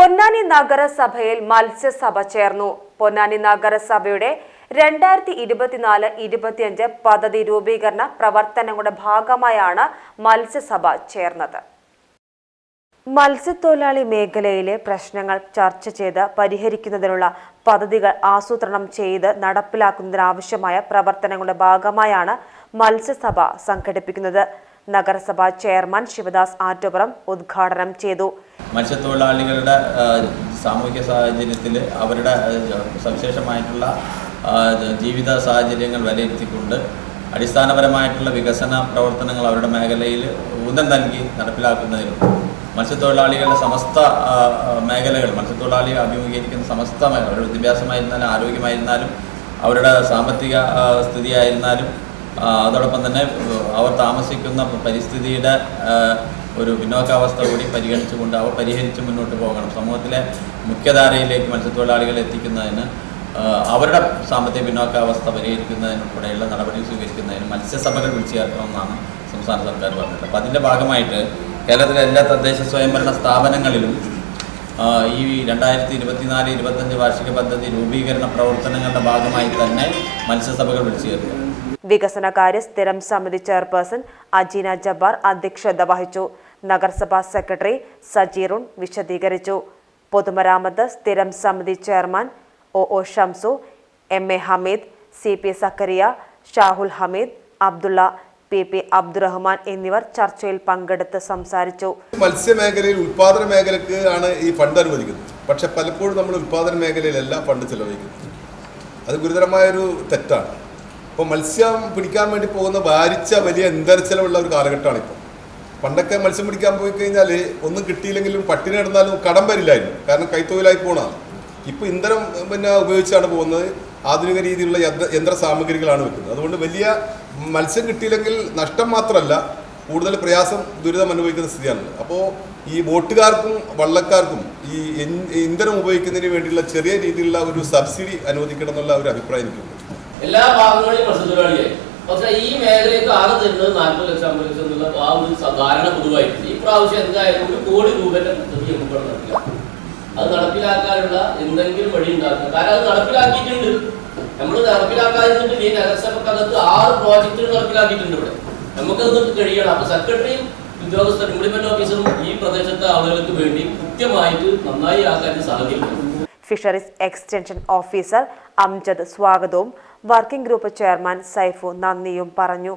പൊന്നാനി നഗരസഭയിൽ മത്സ്യസഭ ചേർന്നു. പൊന്നാനി നഗരസഭയുടെ 2024-25 പദ്ധതി രൂപീകരണ പ്രവർത്തനങ്ങളുടെ ഭാഗമായാണ് മത്സ്യസഭ ചേർന്നത്. മത്സ്യത്തൊഴിലാളി മേഖലയിലെ പ്രശ്നങ്ങൾ ചർച്ച ചെയ്ത് പരിഹരിക്കുന്നതിനുള്ള പദ്ധതികൾ ആസൂത്രണം ചെയ്ത് നടപ്പിലാക്കുന്നതിനാവശ്യമായ പ്രവർത്തനങ്ങളുടെ ഭാഗമായാണ് മത്സ്യസഭ സംഘടിപ്പിക്കുന്നത്. നഗരസഭാ ചെയർമാൻ ശിവദാസ് ആറ്റുപുറം ഉദ്ഘാടനം ചെയ്തു. മത്സ്യത്തൊഴിലാളികളുടെ സാമൂഹിക സാഹചര്യത്തിൽ അവരുടെ സവിശേഷമായിട്ടുള്ള ജീവിത സാഹചര്യങ്ങൾ വിലയിരുത്തിക്കൊണ്ട് അടിസ്ഥാനപരമായിട്ടുള്ള വികസന പ്രവർത്തനങ്ങൾ അവരുടെ മേഖലയിൽ ഊന്നൽ നൽകി നടപ്പിലാക്കുന്നതിനും മത്സ്യത്തൊഴിലാളികളുടെ സമസ്ത മേഖലകൾ മത്സ്യത്തൊഴിലാളികൾ അഭിമുഖീകരിക്കുന്ന സമസ്ത അവരുടെ വിദ്യാഭ്യാസമായിരുന്നാലും ആരോഗ്യമായിരുന്നാലും അവരുടെ സാമ്പത്തിക സ്ഥിതിയായിരുന്നാലും അതോടൊപ്പം തന്നെ അവർ താമസിക്കുന്ന പരിസ്ഥിതിയുടെ ഒരു പിന്നോക്കാവസ്ഥ കൂടി പരിഗണിച്ചുകൊണ്ട് അവ പരിഹരിച്ച് മുന്നോട്ട് പോകണം. സമൂഹത്തിലെ മുഖ്യധാരയിലേക്ക് മത്സ്യത്തൊഴിലാളികളെ എത്തിക്കുന്നതിന് അവരുടെ സാമ്പത്തിക പിന്നോക്കാവസ്ഥ പരിഹരിക്കുന്നതിനുൾപ്പെടെയുള്ള നടപടി സ്വീകരിക്കുന്നതിന് മത്സ്യസഭകൾ വിളിച്ചു ചേർക്കണമെന്നാണ് സംസ്ഥാന സർക്കാർ പറഞ്ഞത്. അപ്പോൾ അതിൻ്റെ ഭാഗമായിട്ട് കേരളത്തിലെ എല്ലാ തദ്ദേശ സ്വയംഭരണ സ്ഥാപനങ്ങളിലും ഈ 2024-25 വാർഷിക പദ്ധതി രൂപീകരണ പ്രവർത്തനങ്ങളുടെ ഭാഗമായി തന്നെ മത്സ്യസഭകൾ വിളിച്ചു ചേർക്കുക. വികസനകാര്യ സ്ഥിരം സമിതി ചെയർപേഴ്സൺ അജീന ജബ്ബാർ അധ്യക്ഷത വഹിച്ചു. നഗരസഭാ സെക്രട്ടറി സജീറുൺ വിശദീകരിച്ചു. പൊതുമരാമത്ത് സ്ഥിരം സമിതി chairman O Shamsu, M A. Hameed, C P. Zakariya, Shahul Hameed, Abdulla, P. Abdurahman എന്നിവർ ചർച്ചയിൽ പങ്കെടുത്ത് സംസാരിച്ചു. മത്സ്യമേഖലയിൽ ഉൽപാദന മേഖലയ്ക്ക് ആണ് ഈ ഫണ്ട് അനുവദിക്കുന്നത്. പക്ഷെ പലപ്പോഴും നമ്മൾ ഉൽപാദന മേഖലയിലല്ല ഫണ്ട് ചെലവഴിക്കുന്നത്. അത് ഗുരുതരമായൊരു തെറ്റാണ്. ഇപ്പോൾ മത്സ്യം പിടിക്കാൻ വേണ്ടി പോകുന്ന ഭാരിച്ച വലിയ ഇന്ധന ചെലവുള്ള ഒരു കാലഘട്ടമാണ് ഇപ്പോൾ. പണ്ടൊക്കെ മത്സ്യം പിടിക്കാൻ പോയി കഴിഞ്ഞാൽ ഒന്നും കിട്ടിയില്ലെങ്കിലും പട്ടിണി കിടന്നാലും കടം വരില്ലായിരുന്നു, കാരണം കൈത്തൊഴിലായി പോകണതാണ്. ഇപ്പോൾ ഇന്ധനം ഉപയോഗിച്ചാണ് പോകുന്നത്. ആധുനിക രീതിയിലുള്ള യന്ത്ര സാമഗ്രികളാണ് വെക്കുന്നത്. അതുകൊണ്ട് വലിയ മത്സ്യം കിട്ടിയില്ലെങ്കിൽ നഷ്ടം മാത്രമല്ല, കൂടുതൽ പ്രയാസം ദുരിതം അനുഭവിക്കുന്ന സ്ഥിതിയാണുള്ളത്. അപ്പോൾ ഈ ബോട്ടുകാർക്കും വള്ളക്കാർക്കും ഈ ഇന്ധനം ഉപയോഗിക്കുന്നതിന് വേണ്ടിയുള്ള ചെറിയ രീതിയിലുള്ള ഒരു സബ്സിഡി അനുവദിക്കണം എന്നുള്ള ഒരു അഭിപ്രായം എനിക്കുണ്ട്. എല്ലാ ഭാഗങ്ങളിലും മത്സ്യത്തൊഴിലാളിയായി, പക്ഷേ ഈ മേഖലയ്ക്ക് ആകെ തരുന്നത് 40 ലക്ഷം 50 ലക്ഷം എന്നുള്ള ആ ഒരു ധാരണ പൊതുവായിട്ടുണ്ട്. ഈ പ്രാവശ്യം എന്തായാലും 1 കോടി രൂപയുടെ പദ്ധതി നമുക്ക് നടപ്പിലാക്കാം. അത് നടപ്പിലാക്കാനുള്ള എന്തെങ്കിലും വഴി ഉണ്ടാക്കുക. കാരണം അത് നടപ്പിലാക്കിയിട്ടുണ്ട്. നമ്മൾ നടപ്പിലാക്കാതിരുന്നിട്ട് ഈ നഗരസഭക്കകത്ത് 6 പ്രോജക്റ്റുകൾ നടപ്പിലാക്കിയിട്ടുണ്ട്. ഇവിടെ നമുക്കത് കഴിയണം. അപ്പൊ സെക്രട്ടറിയും ഉദ്യോഗസ്ഥരും ഇംപ്ലിമെന്റ് ഓഫീസറും ഈ പ്രദേശത്തെ ആളുകൾക്ക് വേണ്ടി കൃത്യമായിട്ട് നന്നായി ആക്കാൻ സഹകരിക്കും. ഫിഷറീസ് എക്സ്റ്റൻഷൻ ഓഫീസർ അംജദ് സ്വാഗതവും വർക്കിംഗ് ഗ്രൂപ്പ് ചെയർമാൻ സൈഫു നന്ദിയും പറഞ്ഞു.